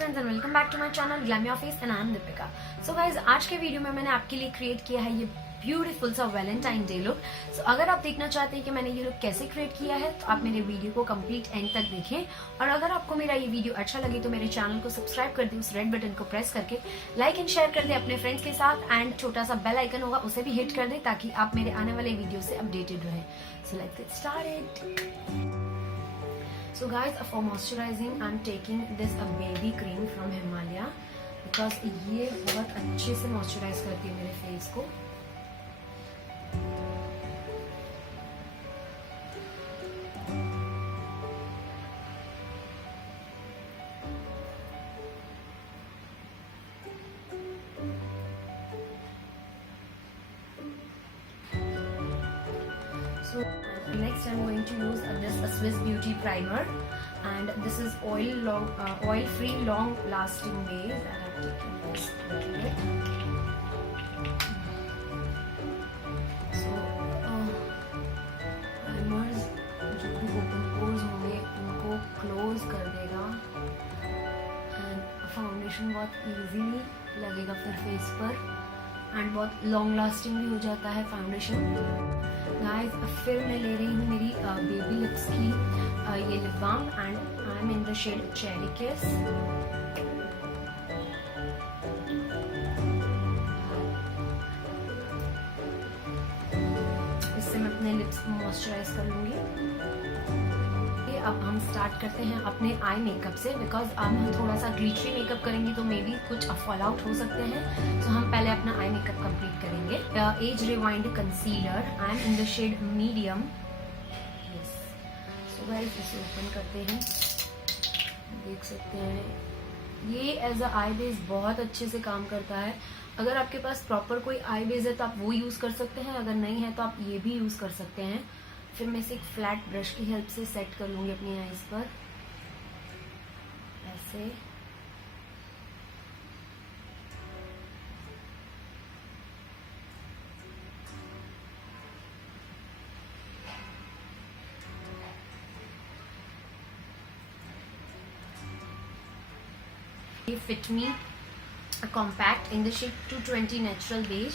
Friends and welcome back to my channel Glammy office and I am Deepika. So guys, आज के video में मैंने आपके लिए क्रिएट किया है ये ब्यूटीफुल सा वैलेंटाइन डे लुक। सो अगर आप देखना चाहते हैं कि मैंने ये लुक कैसे क्रिएट किया है तो आप मेरे वीडियो को कंप्लीट एंड तक देखें। और अगर आपको मेरा ये वीडियो अच्छा लगे तो मेरे चैनल को सब्सक्राइब कर दें, उस रेड बटन को प्रेस करके लाइक एंड शेयर कर दें अपने फ्रेंड्स के साथ, एंड छोटा सा बेल आइकन होगा उसे भी हिट कर दें ताकि आप मेरे आने वाले वीडियो से अपडेटेड रहें। So let's get started. So guys, for moisturizing I'm taking this a baby cream from Himalaya because ये बहुत अच्छे से मॉइस्चराइज करती है मेरे फेस को। So next I'm going to use this Swiss Beauty primer, and this is oil free long lasting base, and I'm taking this velvet. So primers जो भी open pores होंगे उनको close कर देगा, and फाउंडेशन बहुत easily लगेगा फिर face पर, एंड बहुत लॉन्ग लास्टिंग भी हो जाता है फाउंडेशन। गाइस, फिर मैं ले रही हूँ मेरी बेबी लिप्स की ये lip balm, and I am in the shade cherry kiss. इससे मैं अपने लिप्स को मॉइस्चराइज कर लूंगी। अब हम स्टार्ट करते हैं अपने आई मेकअप से, बिकॉज अब हम थोड़ा सा ग्लिटरी मेकअप करेंगे तो मे बी कुछ फॉल आउट हो सकते हैं। तो हम पहले अपना आई मेकअप कंप्लीट करेंगे। Age rewind concealer, I am in the shade medium. Yes, so guys इसे ओपन करते हैं। देख सकते हैं ये एज अ आई बेस बहुत अच्छे से काम करता है। अगर आपके पास प्रॉपर कोई आई बेस है तो आप वो यूज कर सकते हैं, अगर नहीं है तो आप ये भी यूज कर सकते हैं। फिर मैं इसे एक फ्लैट ब्रश की हेल्प से सेट कर लूंगी अपनी आईज पर ऐसे। ये fit me compact in the shade 220 natural beige,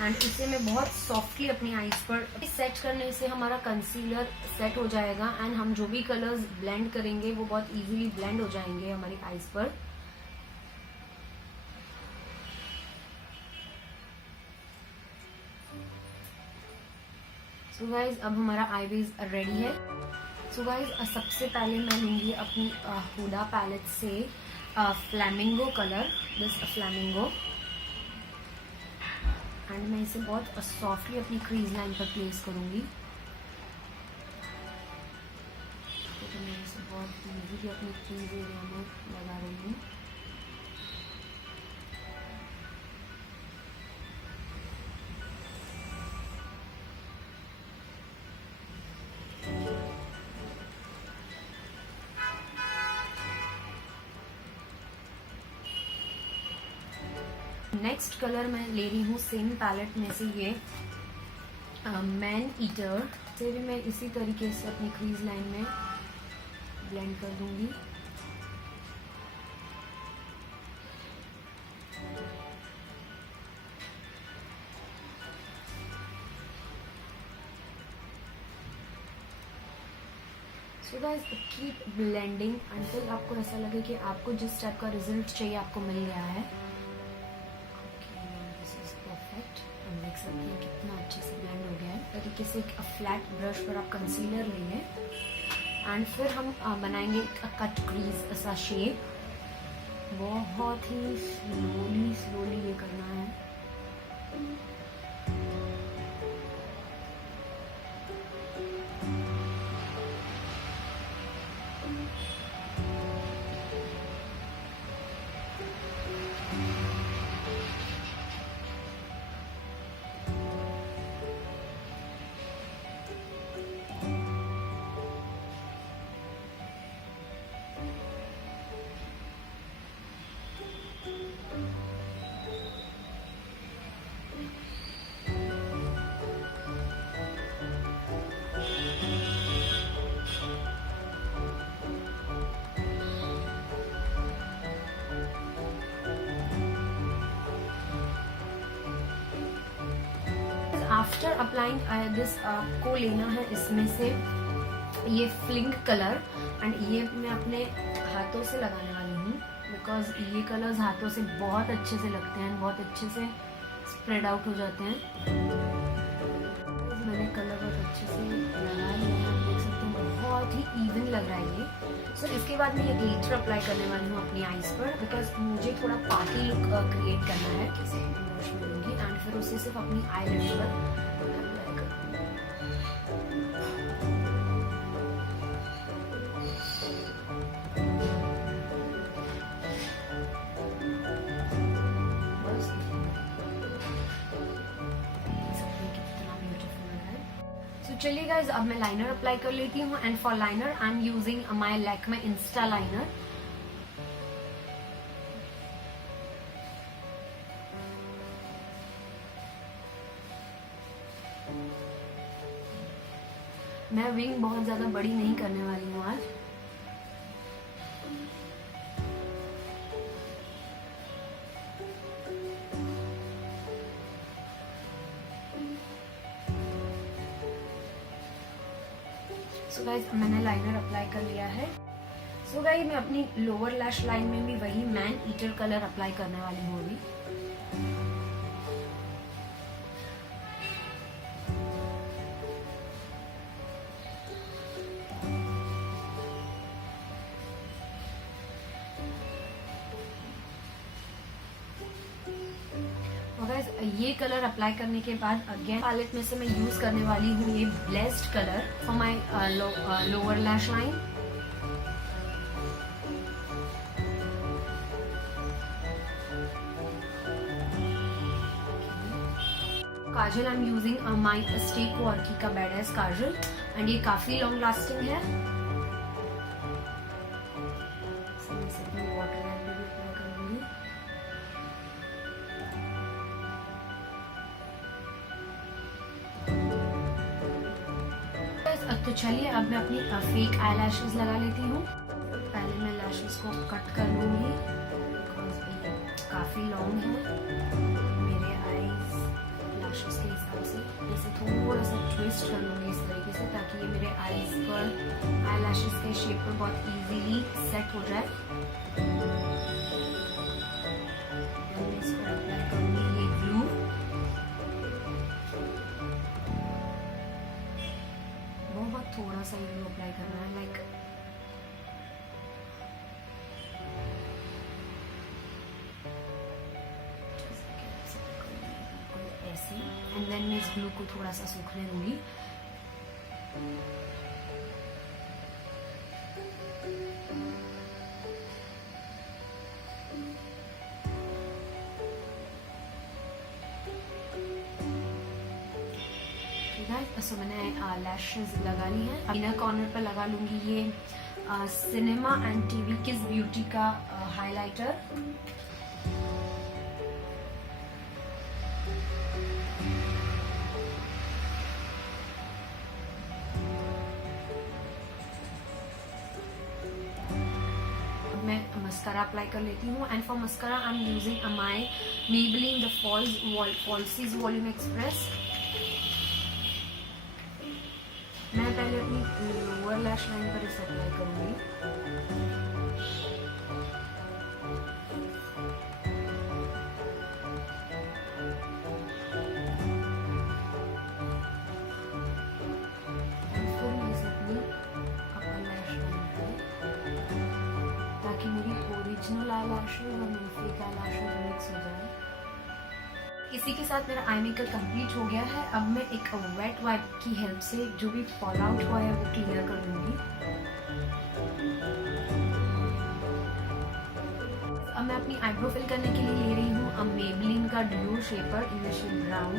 एंड इसे मैं बहुत सॉफ्टली अपनी आईज पर सेट करने से हमारा कंसीलर सेट हो जाएगा, एंड हम जो भी कलर्स ब्लेंड करेंगे वो बहुत इजीली ब्लेंड हो जाएंगे हमारी आईज पर। सो गाइज, अब हमारा आई बेस रेडी है। सो गाइज, सबसे पहले मैं लूंगी अपनी हुडा पैलेट से flamingo colour, this flamingo, and मैं इसे बहुत सॉफ्टली अपनी क्रीज लाइन पर प्लेस करूंगी। तो मैं इसे बहुत इजीली अपनी क्रीज एरिया में लगा रही हूँ। नेक्स्ट कलर मैं ले रही हूँ सेम पैलेट में से ये मैन ईटर से भी मैं इसी तरीके से अपनी क्रीज लाइन में ब्लेंड कर दूंगी। So guys, keep blending until आपको ऐसा लगे कि आपको जिस टाइप का रिजल्ट चाहिए आपको मिल गया है। देख सकते हैं कितना अच्छे से ब्लेंड हो गया है। तरीके से एक फ्लैट ब्रश पर आप कंसीलर लेंगे, एंड फिर हम बनाएंगे कट क्रीज ऐसा शेप। बहुत ही स्लोली ये करना है। अप्लाइंग दिस, आपको लेना है इसमें से ये फ्लिंग कलर, एंड ये मैं अपने हाथों से लगाने वाली हूँ बिकॉज ये कलर्स हाथों से बहुत अच्छे से लगते हैं, बहुत अच्छे से स्प्रेड आउट हो जाते हैं। मैंने कलर बहुत अच्छे से लगा लिया है, आप देख सकते हैं बहुत ही इवन लग रहा है ये। सो इसके बाद मैं ये ग्लिटर अप्लाई करने वाली हूँ अपनी आईज पर बिकॉज मुझे थोड़ा पार्टी लुक क्रिएट करना है। ब्रश में लूँगी एंड फिर उसे सिर्फ अपनी आईलाइनर पर अप्लाई करूँगी। चलिए गाइज, अब मैं लाइनर अप्लाई कर लेती हूँ and for liner I am using my Lakme Insta liner. मैं विंग बहुत ज्यादा बड़ी नहीं करने वाली हूँ आज। सो गाइज, मैंने लाइनर अप्लाई कर लिया है। सो गाइज, मैं अपनी लोअर लैश लाइन में भी वही मैन ईटर कलर अप्लाई करने वाली हूँ अभी। ये कलर अप्लाई करने के बाद अगेन पैलेट में से मैं यूज करने वाली हूँ ये blessed colour for my lower lash line. Kajal I am using my stay quirky का बैड काजल एंड ये काफी लॉन्ग लास्टिंग है। तो चलिए अब मैं अपनी फेक आई लैशेज लगा लेती हूँ। पहले मैं लैशेज को कट कर लूँगी बिकॉज ये काफ़ी लॉन्ग है मेरे आईज लैशेज के हिसाब से। जैसे थोड़ा सा ट्विस्ट कर लूँगी इस तरीके से ताकि ये मेरे आईज पर आई लैशेज के शेप पर बहुत इजीली सेट हो जाए। इस पर अप्लाई करूँगी ये ग्लू। बहुत थोड़ा सा ये अप्लाई करना है, लाइक ऐसे, एंड देन मैं इस ग्लू को थोड़ा सा सूखने दूंगी। सो मैंने लैशेस लगा ली है। अब इनर कॉर्नर पर लगा लूंगी ये सिनेमा एंड टीवी किस ब्यूटी का हाइलाइटर। मैं मस्कारा अप्लाई कर लेती हूँ and for mascara I am using my Maybelline the fallacies volume express. मैं पहले अपनी लोअर लैश लाइन पर इसे अप्लाई करूंगी। फिर मैं इसे अपनी अपर लैश लाइन पर, ताकि मेरी ओरिजिनल आई लैशेज और मेरी फेक आई लैशेज मिक्स हो जाए। इसी के साथ मेरा आई मेकअप कंप्लीट हो गया है। अब मैं एक वेट वाइप की हेल्प से जो भी फॉल आउट हुआ है वो क्लियर कर लूंगी। अब मैं अपनी आईब्रो फिल करने के लिए ले रही हूँ मेबेलिन का dew shaper in the shade brown.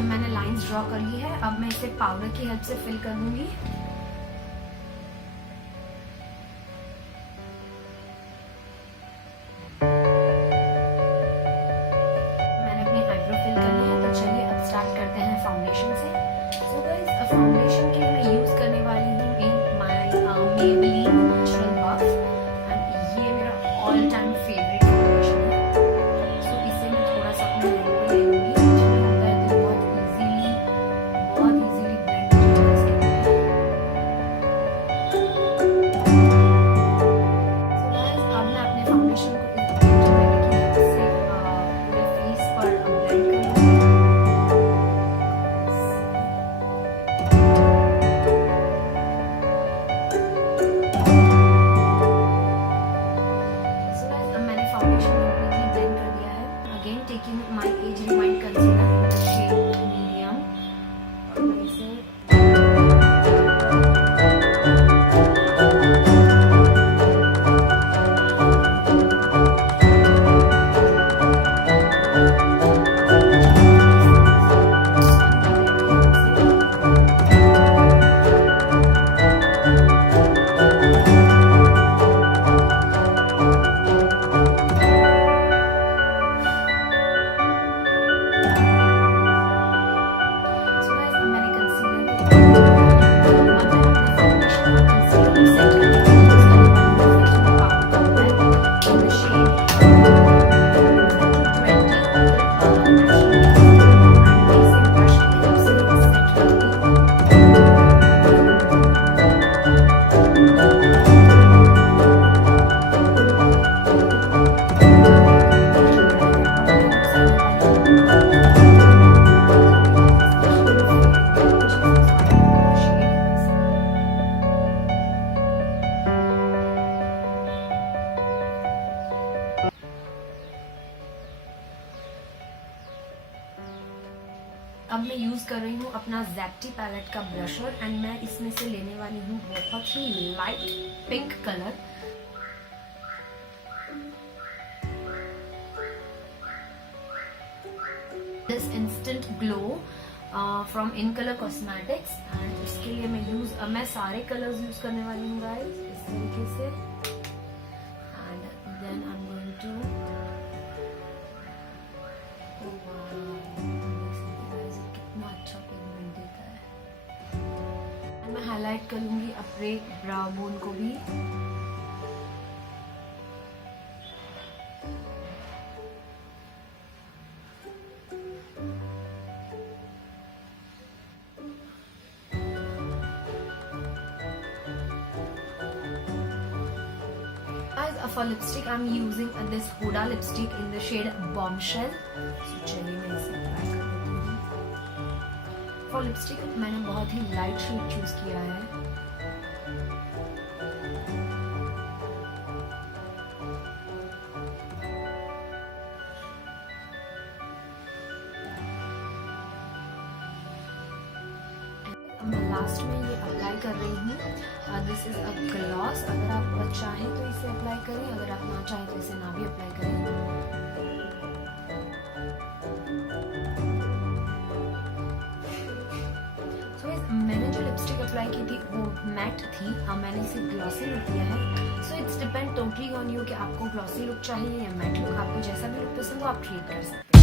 मैंने लाइंस ड्रॉ कर ली है। अब मैं इसे पाउडर की हेल्प से फिल कर दूंगी। मैंने अपनी आईब्रो फिल कर ली है, तो चलिए अब स्टार्ट करते हैं फाउंडेशन से। अब मैं यूज कर रही हूँ अपना ज़ेप्टी पैलेट का ब्रशर एंड मैं इसमें से लेने वाली हूँ बहुत ही light pink colour. This instant glow from Incolor cosmetics and इसके लिए मैं सारे कलर्स यूज करने वाली हूँ गाइस इस तरीके से। And then I am going to कितना अच्छा पिगमेंट देता है। मैं हाईलाइट करूंगी अपने ब्राउ बोन को भी। For lipstick, I'm using this huda lipstick in the shade bombshell. So चलिए मैं इसे अप्लाई कर देती हूँ। For lipstick मैंने बहुत ही लाइट शेड चूज किया है। मैं लास्ट में ये अप्लाई कर रही हूँ। This is a gloss. अगर आप चाहें तो इसे अप्लाई करें, अगर आप ना चाहें तो इसे ना भी अप्लाई करें। सो मैंने जो लिपस्टिक अप्लाई की थी वो मैट थी। मैंने इसे ग्लॉसी लुक दिया है। So it's depend totally on you कि आपको ग्लॉसी लुक चाहिए या मैट लुक। आपको जैसा भी लुक पसंद हो आप क्रिएट कर सकते हैं।